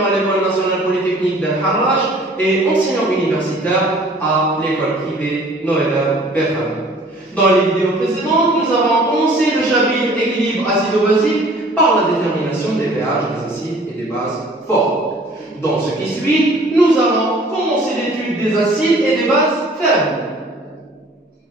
ingénieur à l'École nationale polytechnique d'Al-Harraj et enseignant universitaire à l'école privée Noël Berham. Dans les vidéos précédentes, nous avons commencé le chapitre équilibre acido-basique par la détermination des pH des acides et des bases fortes. Dans ce qui suit, nous allons commencer l'étude des acides et des bases faibles.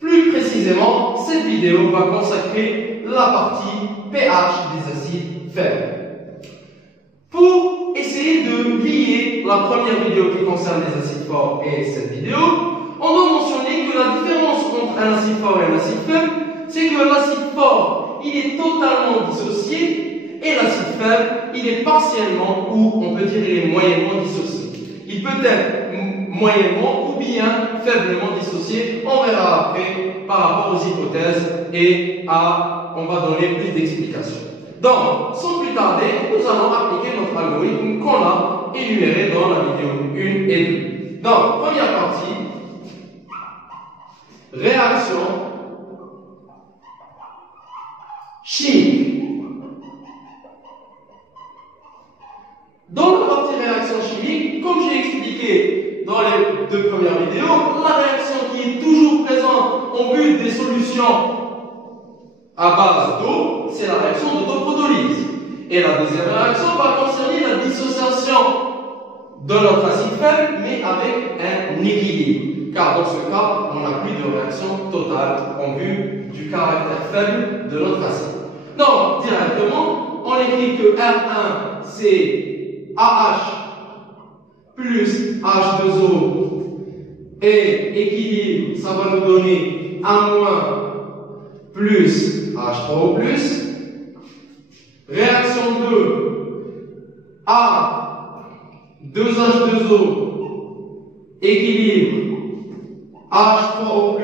Plus précisément, cette vidéo va consacrer la partie pH des acides faibles. Pour essayer de lier la première vidéo qui concerne les acides forts et cette vidéo, on doit mentionner que la différence entre un acide fort et un acide faible, c'est que l'acide fort, il est totalement dissocié et l'acide faible, il est partiellement ou on peut dire il est moyennement dissocié. Il peut être moyennement ou bien faiblement dissocié. On verra après par rapport aux hypothèses et on va donner plus d'explications. Donc, sans plus tarder, nous allons appliquer notre algorithme qu'on a énuméré dans la vidéo 1 et 2. Donc, première partie, réaction chimique. Dans la partie réaction chimique, comme j'ai expliqué dans les deux premières vidéos, la réaction qui est toujours présente en vue des solutions à base d'eau, c'est la réaction d'autoprotolyse. Et la deuxième réaction va concerner la dissociation de notre acide faible, mais avec un équilibre. Car dans ce cas, on n'a plus de réaction totale en vue du caractère faible de notre acide. Donc, directement, on écrit que R1, c'est AH plus H2O et équilibre, ça va nous donner A- plus H3O+. Réaction 2, A, 2H2O, équilibre, H3O+,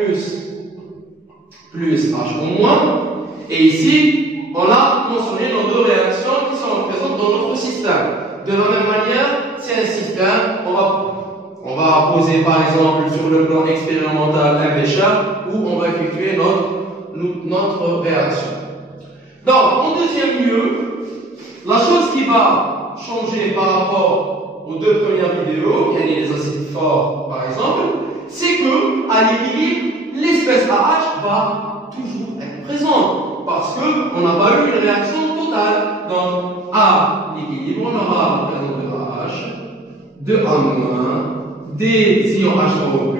plus HO-. Et ici, on a mentionné nos deux réactions qui sont présentes dans notre système. De la même manière, c'est un système, on va poser par exemple sur le plan expérimental un bécher où on va effectuer notre réaction. Donc, en deuxième lieu, la chose qui va changer par rapport aux deux premières vidéos, il y a les acides forts par exemple, c'est que à l'équilibre, l'espèce AH va toujours être présente parce qu'on n'a pas eu une réaction totale. Donc, à l'équilibre, on aura présent de AH, de A-, des ions H3O+,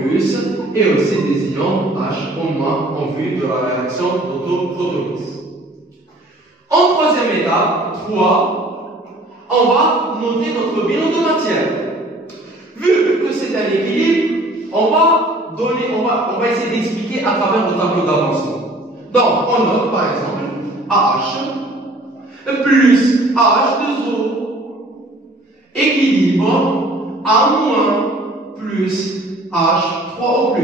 et aussi des ions HO- en vue de la réaction d'autoprotolyse. En troisième étape, 3, on va noter notre bilan de matière. Vu que c'est un équilibre, on va essayer d'expliquer à travers le tableau d'avancement. Donc, on note par exemple AH plus AH2O équilibre A- plus H3O+.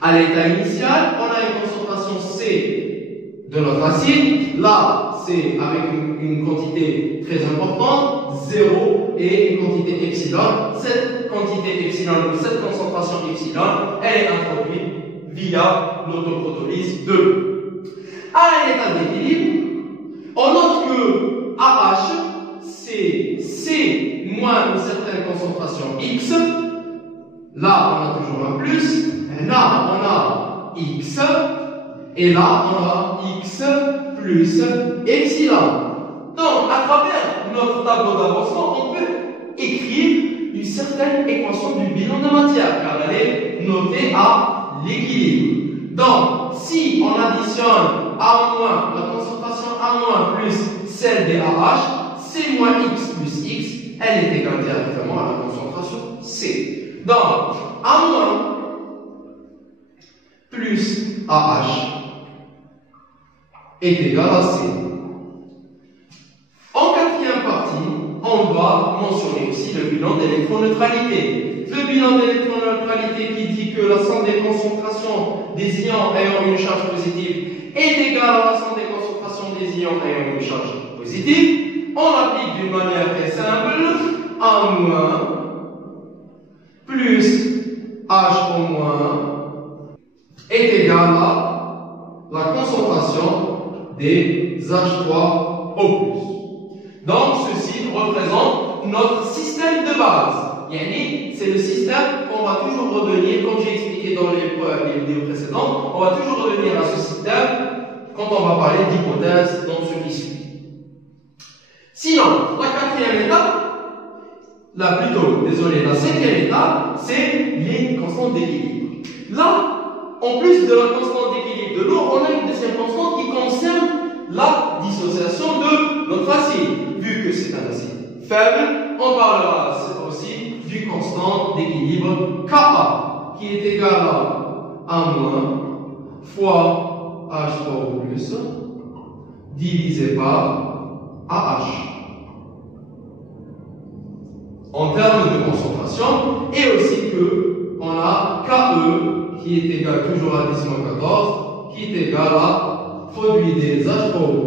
À l'état initial, on a une concentration C de notre acide. Là, c'est avec une quantité très importante, 0 et une quantité epsilon. Cette quantité epsilon, cette concentration epsilon, elle est introduite via l'autoprotolyse 2. À l'état d'équilibre, on note que AH, c'est C moins une certaine concentration X. Là, on a toujours un plus. Et là, on a X. Et là, on a X plus epsilon. Donc, à travers notre tableau d'avancement, on peut écrire une certaine équation du bilan de matière, car elle est notée à l'équilibre. Donc, si on additionne A-, la concentration A- plus celle des AH, C moins X plus X, elle est égale directement à la concentration C. Donc, A- plus AH est égal à C. En quatrième partie, on va mentionner aussi le bilan d'électroneutralité. Le bilan d'électroneutralité qui dit que la somme des concentrations des ions ayant une charge positive est égale à la somme des concentrations des ions ayant une charge positive. On applique d'une manière très simple A- plus HO- est égal à la concentration des H3O+. Donc, ceci représente notre système de base. C'est le système qu'on va toujours revenir, comme j'ai expliqué dans les vidéos précédentes, on va toujours revenir à ce système quand on va parler d'hypothèse dans ce qui suit. Sinon, la quatrième étape, la cinquième étape, c'est les constantes d'équilibre. Là, en plus de la constante d'équilibre de l'eau, on a une deuxième constante qui concerne la dissociation de notre acide. Vu que c'est un acide faible, on parlera aussi du constant d'équilibre Ka, qui est égal à A- fois H3O+, divisé par AH. En termes de concentration, et aussi que on a KE qui est égal toujours à 10-14, qui est égal à produit des H3O+,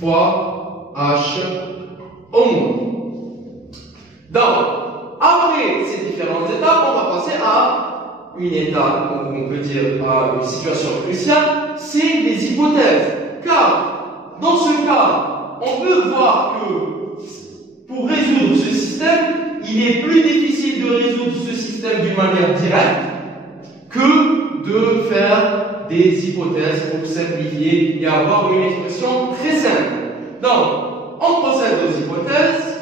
fois H au moins. Donc, après ces différentes étapes, on va passer à une étape, on peut dire à une situation cruciale, c'est les hypothèses. Car, dans ce cas, on peut voir que pour résoudre ce système, il est plus difficile de résoudre ce système d'une manière directe que de faire des hypothèses pour simplifier et avoir une expression très simple. Donc, on procède aux hypothèses.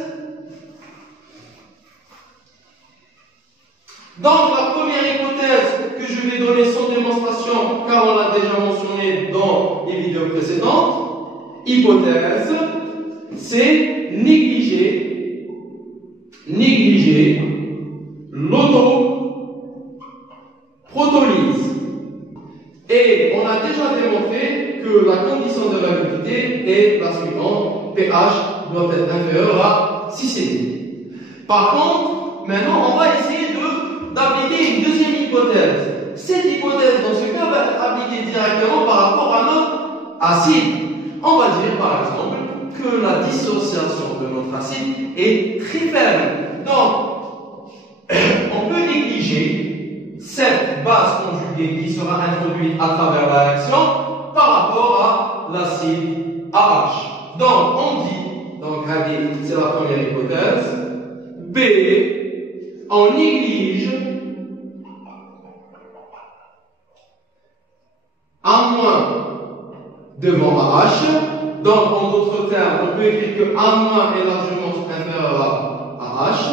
Donc, la première hypothèse que je vais donner sans démonstration, car on l'a déjà mentionné dans les vidéos précédentes, hypothèse, c'est négliger l'autoprotolyse. Et on a déjà démontré que la condition de validité est la suivante, pH doit être inférieur à 6,5. Par contre, maintenant on va essayer d'appliquer une deuxième hypothèse. Cette hypothèse, dans ce cas, va être appliquée directement par rapport à notre acide. On va dire par exemple que la dissociation de notre acide est très faible. Donc, on peut négliger cette base conjuguée qui sera introduite à travers la réaction par rapport à l'acide AH. Donc, on dit, donc c'est la première hypothèse, B, on néglige A- devant AH. Donc, en d'autres termes, on peut écrire que A- est largement inférieur à AH.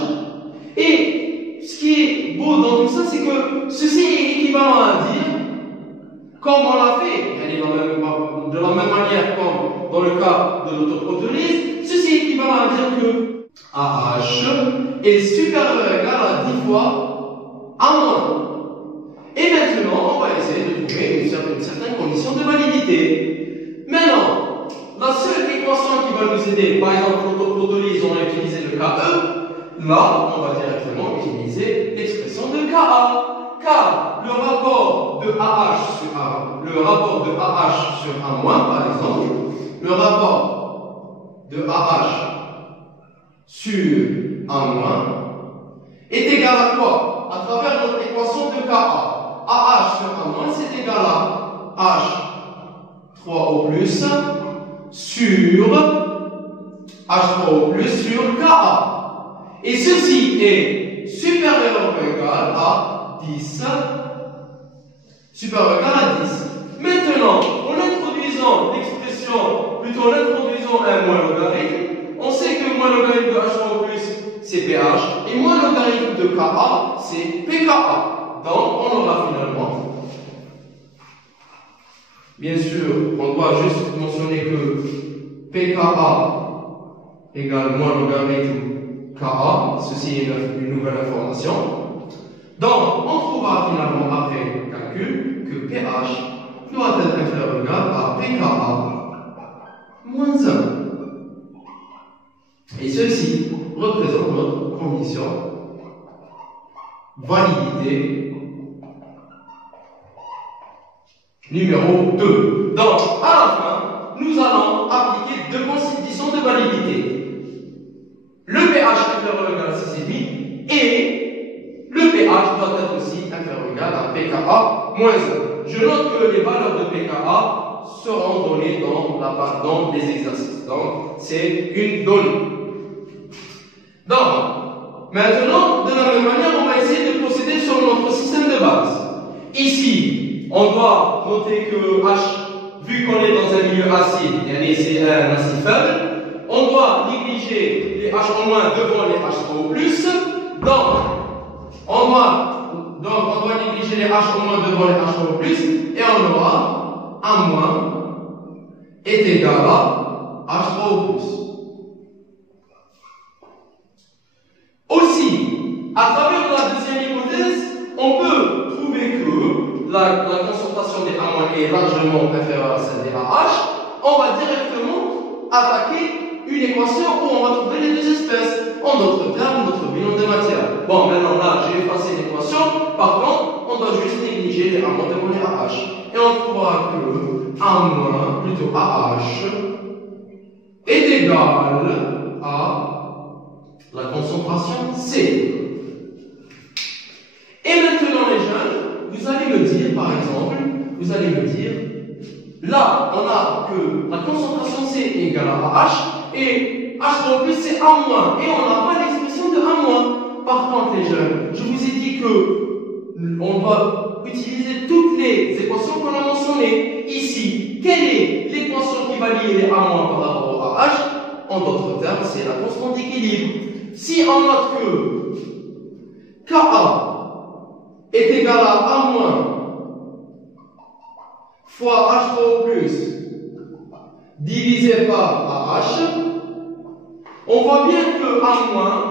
Et ce qui est beau dans tout ça, c'est que ceci est équivalent à dire, comme on l'a fait, de la même manière comme dans le cas de l'autoprotolyse, ceci est équivalent à dire que AH est supérieur ou égal à 10 fois A-. Et maintenant, on va essayer de trouver une certaine condition de validité. Maintenant, la seule équation qui va nous aider, par exemple, l'autoprotolyse, on a utilisé le KE. Là, on va directement utiliser l'expression de KA. Car le rapport de AH sur A, le rapport de AH sur A-, par exemple, le rapport de AH sur A- est égal à quoi? À travers notre équation de KA. AH sur A- c'est égal à H3O+, sur H3O+, sur Ka. Et ceci est supérieur ou égal à 10. Supérieur ou égal à 10. Maintenant, en introduisant l'expression, plutôt en introduisant un moins logarithme, on sait que moins logarithme de H3O+, c'est pH, et moins logarithme de Ka, c'est pKa. Donc, on aura finalement, bien sûr, on doit juste mentionner que pKa égale moins logarithme Ka, ceci est une nouvelle information. Donc, on trouvera finalement après le calcul que pH doit être inférieur ou égal à pKa moins 1. Et ceci représente notre condition validité numéro 2. Donc, à la fin, nous allons appliquer deux conditions de validité. Le pH inférieur ou égal à 6,5 et le pH doit être aussi inférieur ou égal à pKa moins 1. Je note que les valeurs de pKa seront données dans les exercices. Donc, c'est une donnée. Donc, maintenant, de la même manière, on va essayer de procéder sur notre système de base. Ici, on doit noter que H, vu qu'on est dans un milieu acide, c'est un acide faible, on doit négliger les H en moins devant les H3 au plus. Donc, on doit négliger les H en moins devant les H3 au plus, et on aura A moins est égal à H3 au plus. Aussi, à travers la deuxième hypothèse, on peut trouver que la concentration des A- est largement inférieure à celle des AH. On va directement attaquer une équation où on va trouver les deux espèces. En d'autres termes, notre bilan de matière. Bon, maintenant là, j'ai effacé l'équation. Par contre, on doit juste négliger les A- devant les AH. Et on trouvera que A- plutôt AH est égal à la concentration C. Et maintenant, les jeunes, vous allez me dire, par exemple, là, on a que la concentration C est égale à H, et H en plus c'est A-, et on n'a pas l'expression de A-. Par contre, les jeunes, je vous ai dit que on va utiliser toutes les équations qu'on a mentionnées. Ici, quelle est l'équation qui va lier les A- par rapport à H? En d'autres termes, c'est la constante d'équilibre. Si on note que Ka est égal à A- fois H3 au plus divisé par AH, on voit bien que A-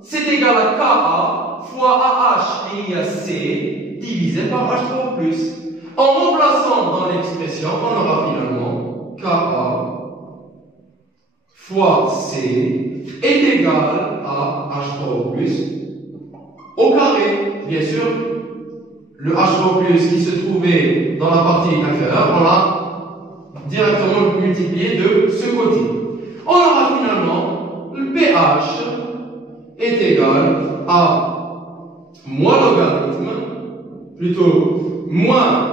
c'est égal à Ka fois AH lié à C divisé par H3 au plus. En remplaçant dans l'expression, on aura finalement Ka fois C est égal à H3 au plus au carré. Bien sûr, le H3 au plus qui se trouvait dans la partie inférieure, on l'a directement multiplié de ce côté. On aura finalement le pH est égal à moins logarithme, plutôt moins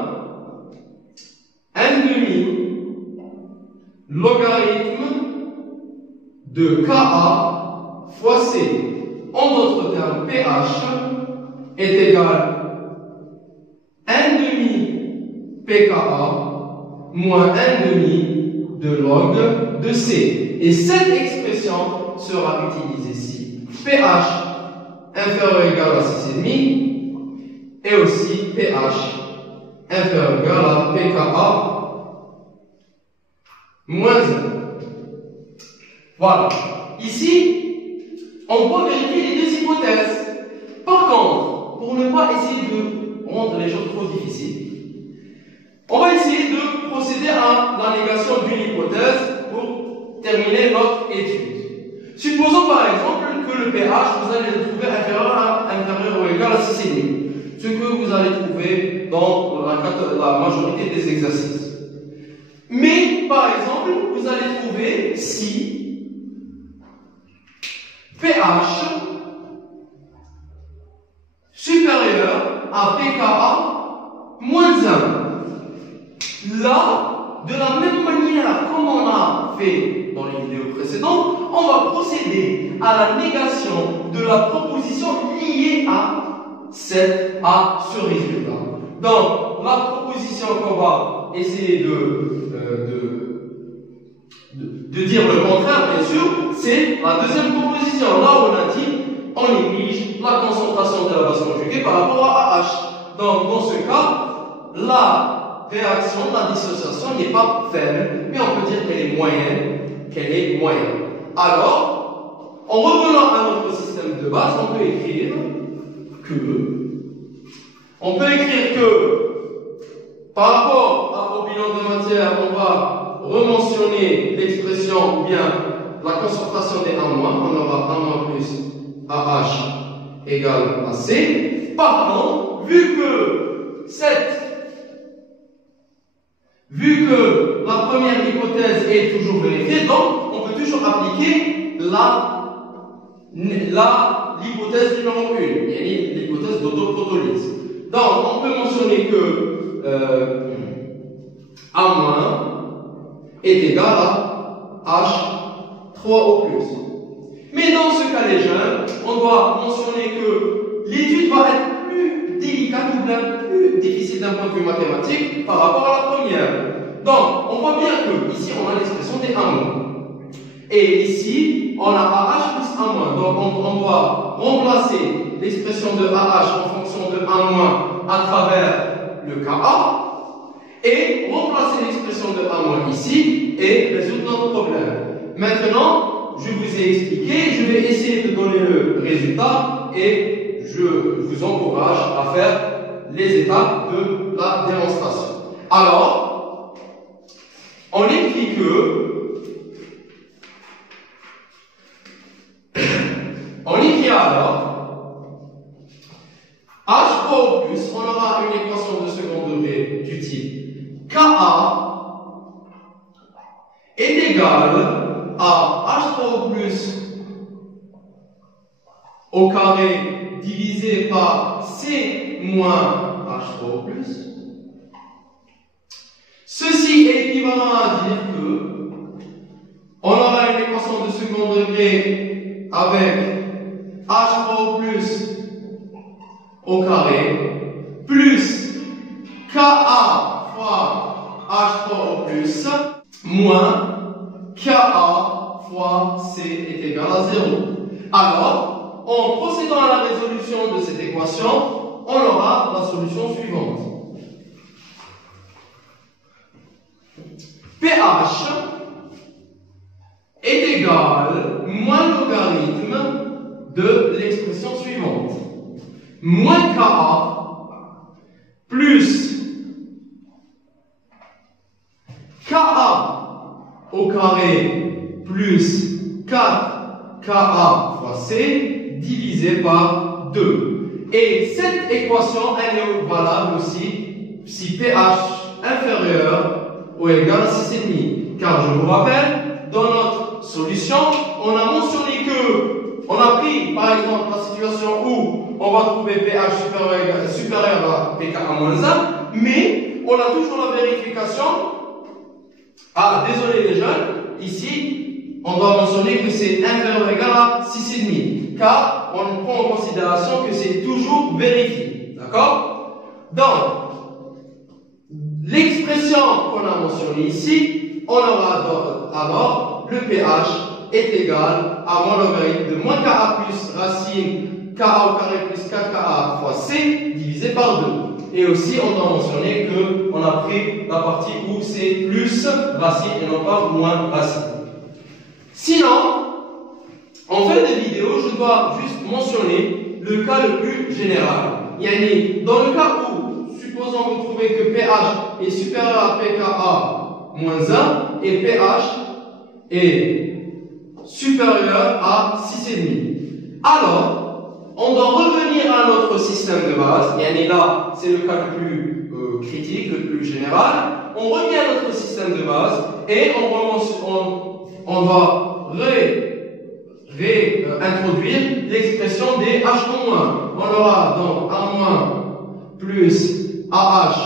1/2 logarithme de Ka fois C. En d'autres termes, pH est égal à 1/2 pKa moins 1/2 de log de C. Et cette expression sera utilisée ici. pH inférieur ou égal à 6,5 et aussi pH inférieur ou égal à pKa moins 1. Voilà. Ici, on peut vérifier les deux hypothèses. Par contre, pour ne pas essayer de rendre les choses trop difficiles, on va essayer de procéder à la négation d'une hypothèse pour terminer notre étude. Supposons par exemple que le pH, vous allez le trouver inférieur ou égal à 6,5, ce que vous allez trouver dans la majorité des exercices. Mais, par exemple, vous allez trouver si pH supérieur à pKa moins 1. Là, de la même manière comme on a fait dans les vidéos précédentes, on va procéder à la négation de la proposition liée à ce résultat. Donc, la proposition qu'on va essayer de dire le contraire, bien sûr, c'est la deuxième proposition. Là où on a dit, on néglige la concentration de la base conjuguée par rapport à AH. Donc, dans ce cas, la réaction, la dissociation n'est pas faible, mais on peut dire qu'elle est moyenne. Alors, en revenant à notre système de base, on peut écrire que par rapport au bilan de matière, on va rementionner l'expression ou bien la concentration des A-, on aura A- plus AH égale à C. Par contre, vu que la première hypothèse est toujours vérifiée, donc on peut toujours appliquer l'hypothèse numéro 1, l'hypothèse d'autoprotolyse. Donc on peut mentionner que A- est égal à H3 au plus. Mais dans ce cas, les jeunes, on doit mentionner que l'étude va être plus délicate ou bien plus difficile d'un point de vue mathématique par rapport à la première. Donc, on voit bien que ici, on a l'expression des 1-. Et ici, on a AH plus 1-. Donc, on doit remplacer l'expression de AH en fonction de 1- à travers le KA et remplacer l'expression de 1- ici et résoudre notre problème. Maintenant, je vous ai expliqué, je vais essayer de donner le résultat et je vous encourage à faire les étapes de la démonstration. Alors, on écrit alors H3 au plus, on aura une équation de second degré du type KA est égal à H3 au plus au carré divisé par C moins H3 au plus. Ceci est équivalent à dire que on aura une équation de second degré avec H3 au plus au carré plus KA fois H3 au plus moins KA fois C est égal à 0. Alors, en procédant à la résolution de cette équation, on aura la solution suivante. pH est égal moins logarithme de l'expression suivante. Moins KA plus KA au carré plus 4KA fois C divisé par 2. Et cette équation, elle est valable aussi si pH inférieur ou égal à 6,5. Car je vous rappelle, dans notre solution, on a mentionné que, on a pris par exemple la situation où on va trouver pH supérieur à pKa-1, mais on a toujours la vérification. Ah, désolé les jeunes, ici, on doit mentionner que c'est inférieur ou égal à 6,5, car on prend en considération que c'est toujours vérifié. D'accord? Donc, l'expression qu'on a mentionnée ici, on aura alors le pH est égal à moins logarithme de moins Ka plus racine Ka au carré plus 4Ka fois C divisé par 2. Et aussi, on doit mentionner qu'on a pris la partie où c'est plus racine et non pas moins racine. Sinon, en fin de vidéo, je dois juste mentionner le cas le plus général. Yani, dans le cas où, supposons que vous trouvez que pH est supérieur à pKa-1 et pH est supérieur à 6,5. Alors, on doit revenir à notre système de base. Yani là, c'est le cas le plus critique, le plus général. On revient à notre système de base et on va réintroduire l'expression des H en moins. On aura donc A moins plus AH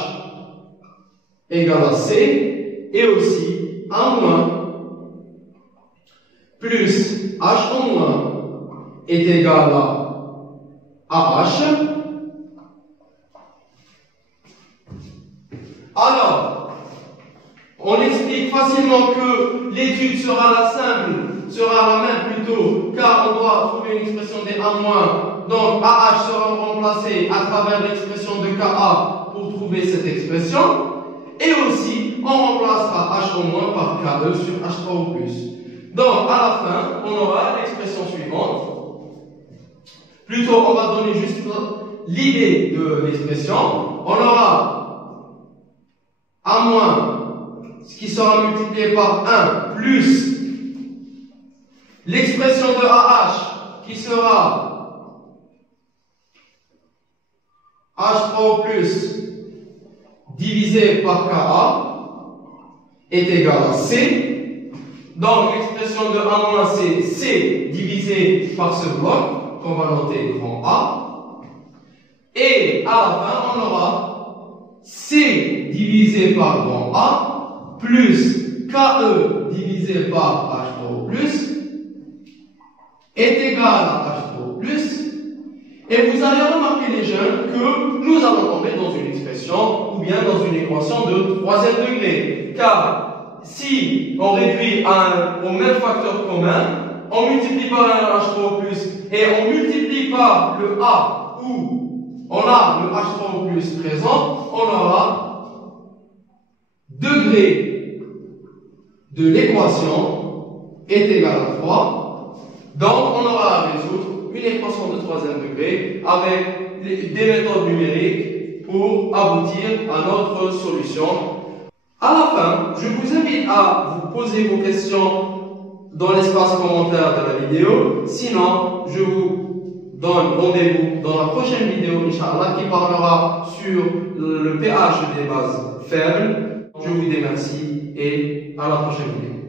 égale à C et aussi A moins plus H en moins est égal à AH. Alors, on explique facilement que l'étude sera la même plutôt, car on doit trouver une expression des A-, donc AH sera remplacé à travers l'expression de KA pour trouver cette expression, et aussi on remplacera H- par KE sur H3+. Donc à la fin, on aura l'expression suivante. Plutôt, on va donner juste l'idée de l'expression. On aura A-, ce qui sera multiplié par 1, plus l'expression de AH, qui sera H3+, divisé par KA, est égal à C. Donc, l'expression de A-, c'est C divisé par ce bloc, qu'on va noter grand A. Et à la fin, on aura C divisé par grand A, plus KE divisé par H3+, est égal à H3O+, et vous allez remarquer les jeunes que nous allons tomber dans une expression ou bien dans une équation de troisième degré. Car si on réduit au même facteur commun, on multiplie par un H3O+, et on multiplie par le A où on a le H3O+ présent, on aura degré de l'équation est égal à 3. Donc on aura à résoudre une équation de troisième degré avec des méthodes numériques pour aboutir à notre solution. À la fin, je vous invite à vous poser vos questions dans l'espace commentaire de la vidéo. Sinon, je vous donne rendez-vous dans la prochaine vidéo, Inch'Allah, qui parlera sur le pH des bases faibles. Je vous remercie et à la prochaine vidéo.